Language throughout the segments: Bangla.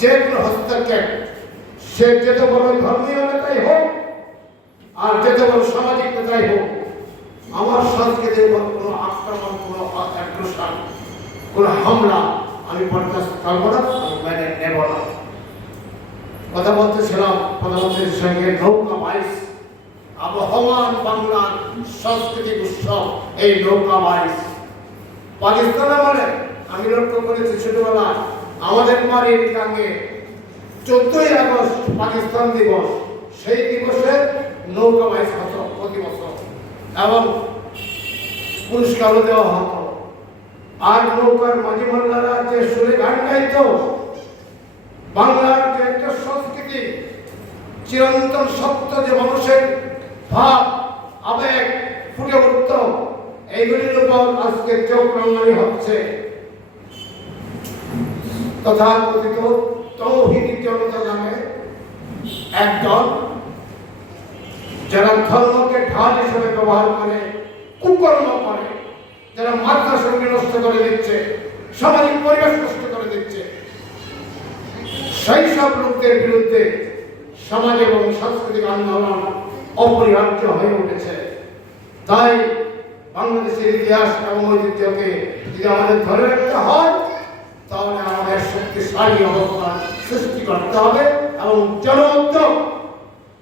যে কোনো হস্তক্ষেপ, সে যত বড় ধর্মীয় নেতাই হোক আর যত বড় সামাজিক নেতাই হোক, আমার সংস্কৃতির উপর কোনো আক্রমণ, কোনো আগ্রাসন, কোনো হামলা আমি বরদাস্ত করবো না, আমি মেনে নেব না। কথা বলতেছিলাম প্রধানমন্ত্রীর সঙ্গে নৌকা বাইচ, আবহমান বাংলার সাংস্কৃতিক উৎসব এই নৌকা বাইচ। পাকিস্তান আমলে আমি লক্ষ্য করেছি ছোটবেলায় আমাদের বাড়ির সঙ্গে 14ই আগস্ট পাকিস্তান দিবস, সেই দিবসে নৌকা বাইচ হতো প্রতি বছর এবং পুরস্কারও দেওয়া হতো। আর নৌকার মাঝি মোল্লারা যে সুরে গান গাইত, বাংলার যে একটা সংস্কৃতি, চিরন্তন সত্য, যে মানুষের ভাব আবেগ ফুটে উঠত, এইগুলির উপর আজকে চোখ রাঙানি হচ্ছে। তথাকথিত তৌহিদি জনতা নামে একদল, যারা ধর্মকে ঢাল হিসেবে ব্যবহার করে কুকর্ম করে, যারা মাদ্রাসাকে নষ্ট করে দিচ্ছে, সামাজিক পরিবেশ নষ্ট করে দিচ্ছে, সেই সব লোকদের বিরুদ্ধে সমাজ এবং সাংস্কৃতিক আন্দোলন অপরিহার্য হয়ে উঠেছে। তাই বাংলাদেশের ইতিহাস এবং ঐতিহ্যকে যদি আমাদের ধরে রাখতে হয়, তাহলে আমাদের শক্তিশালী অবস্থান সৃষ্টি করতে হবে এবং জনউদ্যোগ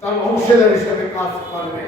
তার অংশীদার হিসেবে কাজ করবে।